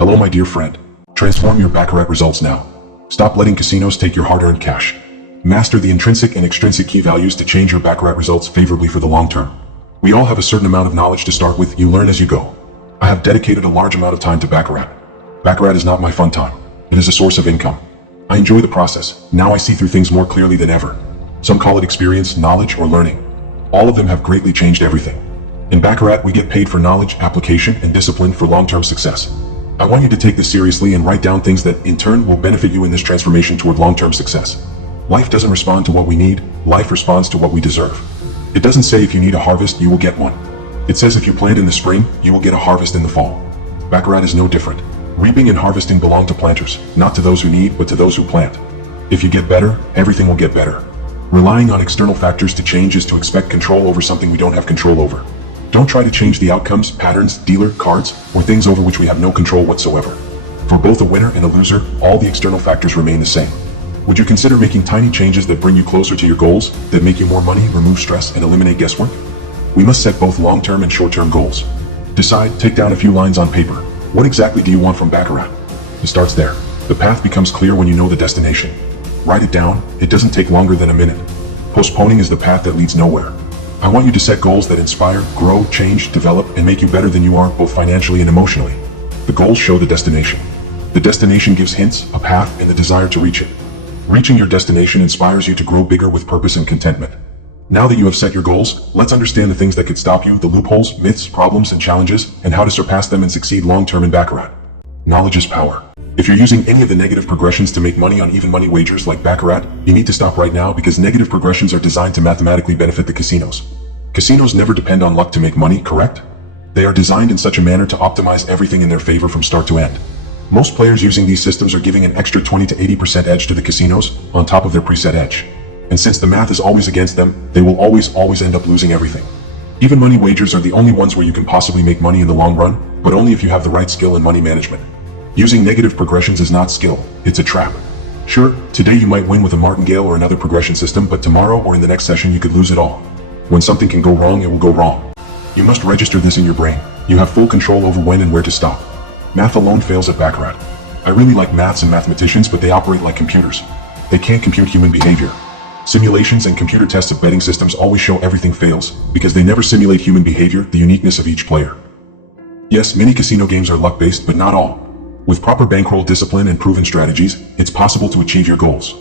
Hello my dear friend. Transform your Baccarat results now. Stop letting casinos take your hard-earned cash. Master the intrinsic and extrinsic key values to change your Baccarat results favorably for the long term. We all have a certain amount of knowledge to start with, you learn as you go. I have dedicated a large amount of time to Baccarat. Baccarat is not my fun time. It is a source of income. I enjoy the process. Now I see through things more clearly than ever. Some call it experience, knowledge, or learning. All of them have greatly changed everything. In Baccarat, we get paid for knowledge, application, and discipline for long-term success. I want you to take this seriously and write down things that, in turn, will benefit you in this transformation toward long-term success. Life doesn't respond to what we need, life responds to what we deserve. It doesn't say if you need a harvest, you will get one. It says if you plant in the spring, you will get a harvest in the fall. Baccarat is no different. Reaping and harvesting belong to planters, not to those who need, but to those who plant. If you get better, everything will get better. Relying on external factors to change is to expect control over something we don't have control over. Don't try to change the outcomes, patterns, dealer, cards, or things over which we have no control whatsoever. For both a winner and a loser, all the external factors remain the same. Would you consider making tiny changes that bring you closer to your goals, that make you more money, remove stress, and eliminate guesswork? We must set both long-term and short-term goals. Decide, take down a few lines on paper. What exactly do you want from Baccarat? It starts there. The path becomes clear when you know the destination. Write it down. It doesn't take longer than a minute. Postponing is the path that leads nowhere. I want you to set goals that inspire, grow, change, develop, and make you better than you are both financially and emotionally. The goals show the destination. The destination gives hints, a path, and the desire to reach it. Reaching your destination inspires you to grow bigger with purpose and contentment. Now that you have set your goals, let's understand the things that could stop you, the loopholes, myths, problems, and challenges, and how to surpass them and succeed long-term in Baccarat. Knowledge is power. If you're using any of the negative progressions to make money on even money wagers like Baccarat, you need to stop right now because negative progressions are designed to mathematically benefit the casinos. Casinos never depend on luck to make money, correct? They are designed in such a manner to optimize everything in their favor from start to end. Most players using these systems are giving an extra 20 to 80% edge to the casinos on top of their preset edge. And since the math is always against them, they will always end up losing everything. Even money wagers are the only ones where you can possibly make money in the long run, but only if you have the right skill in money management. Using negative progressions is not skill, it's a trap. Sure, today you might win with a martingale or another progression system, but tomorrow or in the next session you could lose it all. When something can go wrong, it will go wrong. You must register this in your brain. You have full control over when and where to stop. Math alone fails at Baccarat. I really like maths and mathematicians, but they operate like computers. They can't compute human behavior. Simulations and computer tests of betting systems always show everything fails, because they never simulate human behavior, the uniqueness of each player. Yes, many casino games are luck-based, but not all. With proper bankroll discipline and proven strategies, it's possible to achieve your goals.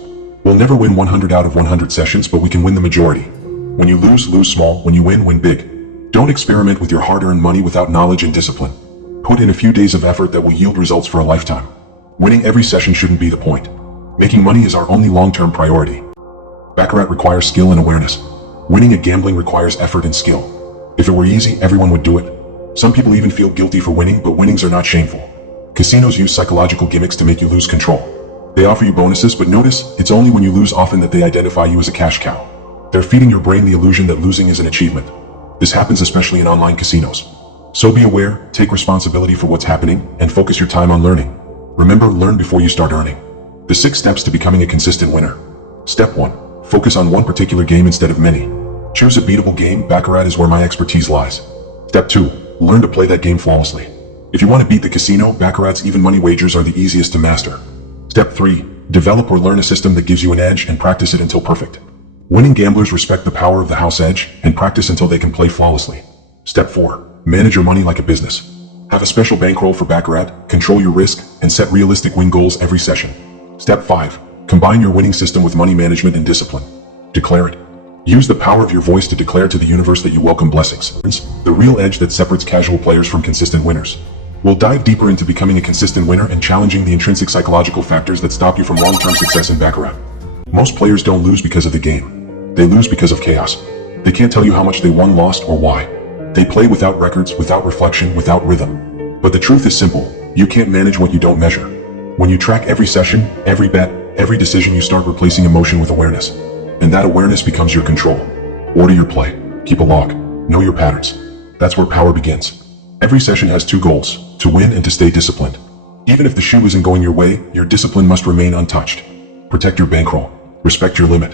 We'll never win 100 out of 100 sessions, but we can win the majority. When you lose, lose small. When you win, win big. Don't experiment with your hard-earned money without knowledge and discipline. Put in a few days of effort that will yield results for a lifetime. Winning every session shouldn't be the point. Making money is our only long-term priority. Baccarat requires skill and awareness. Winning at gambling requires effort and skill. If it were easy, everyone would do it. Some people even feel guilty for winning, but winnings are not shameful. Casinos use psychological gimmicks to make you lose control. They offer you bonuses, but notice, it's only when you lose often that they identify you as a cash cow. They're feeding your brain the illusion that losing is an achievement. This happens especially in online casinos. So be aware, take responsibility for what's happening, and focus your time on learning. Remember, learn before you start earning. The 6 steps to becoming a consistent winner. Step 1. Focus on one particular game instead of many. Choose a beatable game. Baccarat is where my expertise lies. Step 2. Learn to play that game flawlessly. If you want to beat the casino, Baccarat's even money wagers are the easiest to master. Step 3. Develop or learn a system that gives you an edge and practice it until perfect. Winning gamblers respect the power of the house edge and practice until they can play flawlessly. Step 4. Manage your money like a business. Have a special bankroll for Baccarat, control your risk, and set realistic win goals every session. Step 5. Combine your winning system with money management and discipline. Declare it. Use the power of your voice to declare to the universe that you welcome blessings. The real edge that separates casual players from consistent winners. We'll dive deeper into becoming a consistent winner and challenging the intrinsic psychological factors that stop you from long-term success in Baccarat. Most players don't lose because of the game. They lose because of chaos. They can't tell you how much they won, lost, or why. They play without records, without reflection, without rhythm. But the truth is simple. You can't manage what you don't measure. When you track every session, every bet, every decision, you start replacing emotion with awareness. And that awareness becomes your control. Order your play. Keep a log. Know your patterns. That's where power begins. Every session has 2 goals, to win and to stay disciplined. Even if the shoe isn't going your way, your discipline must remain untouched. Protect your bankroll. Respect your limit.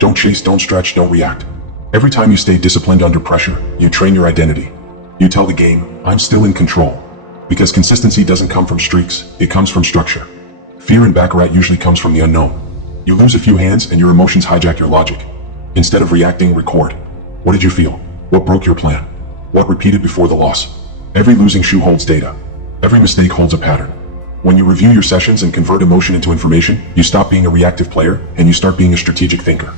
Don't chase, don't stretch, don't react. Every time you stay disciplined under pressure, you train your identity. You tell the game, I'm still in control. Because consistency doesn't come from streaks, it comes from structure. Fear in Baccarat usually comes from the unknown. You lose a few hands and your emotions hijack your logic. Instead of reacting, record. What did you feel? What broke your plan? What repeated before the loss? Every losing shoe holds data. Every mistake holds a pattern. When you review your sessions and convert emotion into information, you stop being a reactive player and you start being a strategic thinker.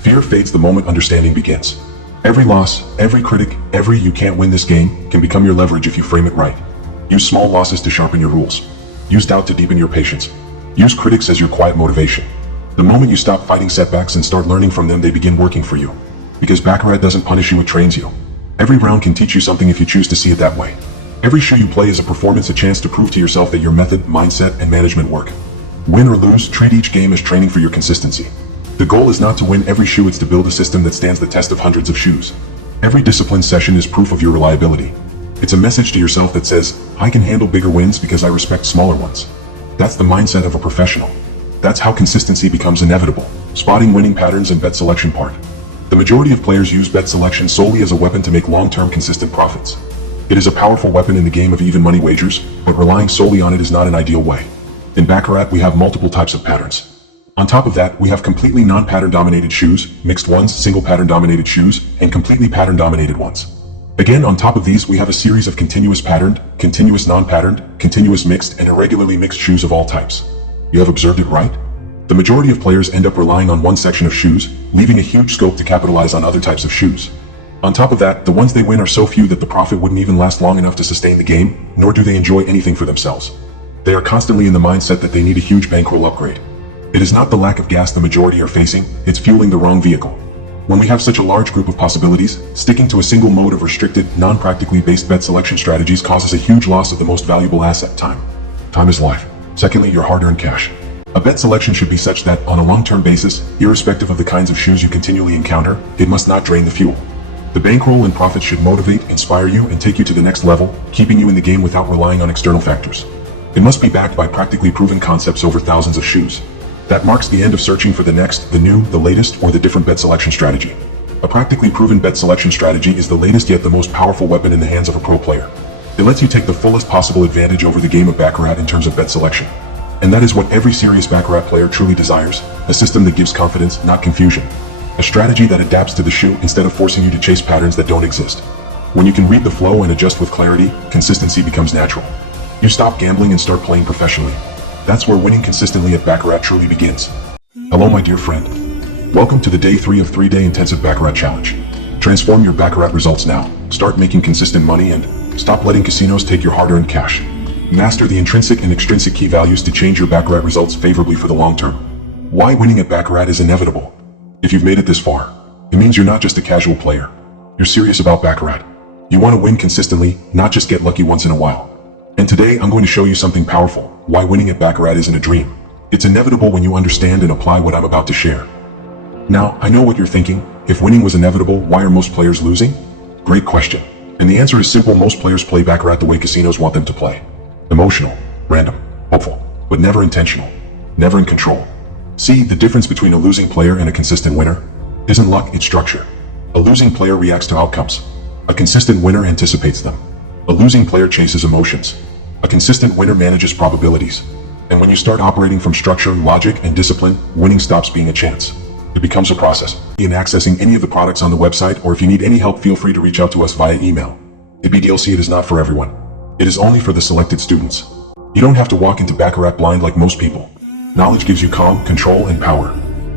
Fear fades the moment understanding begins. Every loss, every critic, every "you can't win this game" can become your leverage if you frame it right. Use small losses to sharpen your rules. Use doubt to deepen your patience. Use critics as your quiet motivation. The moment you stop fighting setbacks and start learning from them, they begin working for you. Because Baccarat doesn't punish you, it trains you. Every round can teach you something if you choose to see it that way. Every shoe you play is a performance, a chance to prove to yourself that your method, mindset, and management work. Win or lose, treat each game as training for your consistency. The goal is not to win every shoe, it's to build a system that stands the test of hundreds of shoes. Every discipline session is proof of your reliability. It's a message to yourself that says, I can handle bigger wins because I respect smaller ones. That's the mindset of a professional. That's how consistency becomes inevitable. Spotting winning patterns and bet selection part. The majority of players use bet selection solely as a weapon to make long-term consistent profits. It is a powerful weapon in the game of even money wagers, but relying solely on it is not an ideal way. In Baccarat, we have multiple types of patterns. On top of that, we have completely non-pattern dominated shoes, mixed ones, single pattern dominated shoes, and completely pattern dominated ones. Again, on top of these, we have a series of continuous patterned, continuous non-patterned, continuous mixed, and irregularly mixed shoes of all types. You have observed it right? The majority of players end up relying on one section of shoes, leaving a huge scope to capitalize on other types of shoes. On top of that, the ones they win are so few that the profit wouldn't even last long enough to sustain the game, nor do they enjoy anything for themselves. They are constantly in the mindset that they need a huge bankroll upgrade. It is not the lack of gas the majority are facing, it's fueling the wrong vehicle. When we have such a large group of possibilities, sticking to a single mode of restricted, non-practically based bet selection strategies causes a huge loss of the most valuable asset, time. Time is life. Secondly, your hard-earned cash. A bet selection should be such that, on a long-term basis, irrespective of the kinds of shoes you continually encounter, it must not drain the fuel. The bankroll and profit should motivate, inspire you, and take you to the next level, keeping you in the game without relying on external factors. It must be backed by practically proven concepts over thousands of shoes. That marks the end of searching for the next, the new, the latest, or the different bet selection strategy. A practically proven bet selection strategy is the latest yet the most powerful weapon in the hands of a pro player. It lets you take the fullest possible advantage over the game of Baccarat in terms of bet selection. And that is what every serious Baccarat player truly desires, a system that gives confidence, not confusion. A strategy that adapts to the shoe instead of forcing you to chase patterns that don't exist. When you can read the flow and adjust with clarity, consistency becomes natural. You stop gambling and start playing professionally. That's where winning consistently at Baccarat truly begins. Hello my dear friend. Welcome to the day 3 of 3-day intensive Baccarat challenge. Transform your Baccarat results now. Start making consistent money and stop letting casinos take your hard-earned cash. Master the intrinsic and extrinsic key values to change your Baccarat results favorably for the long term. Why winning at Baccarat is inevitable. If you've made it this far, it means you're not just a casual player. You're serious about Baccarat. You want to win consistently, not just get lucky once in a while. And today I'm going to show you something powerful, why winning at Baccarat isn't a dream. It's inevitable when you understand and apply what I'm about to share. Now, I know what you're thinking. If winning was inevitable, why are most players losing? Great question. And the answer is simple. Most players play Baccarat the way casinos want them to play. Emotional, random, hopeful, but never intentional, never in control. See, the difference between a losing player and a consistent winner isn't luck, it's structure. A losing player reacts to outcomes. A consistent winner anticipates them. A losing player chases emotions. A consistent winner manages probabilities. And when you start operating from structure, logic, and discipline, winning stops being a chance. It becomes a process. In accessing any of the products on the website, or if you need any help, feel free to reach out to us via email. The BDLC, it is not for everyone. It is only for the selected students. You don't have to walk into Baccarat blind like most people. Knowledge gives you calm, control, and power.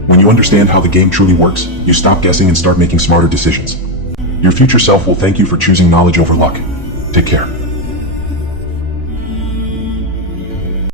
When you understand how the game truly works, you stop guessing and start making smarter decisions. Your future self will thank you for choosing knowledge over luck. Take care.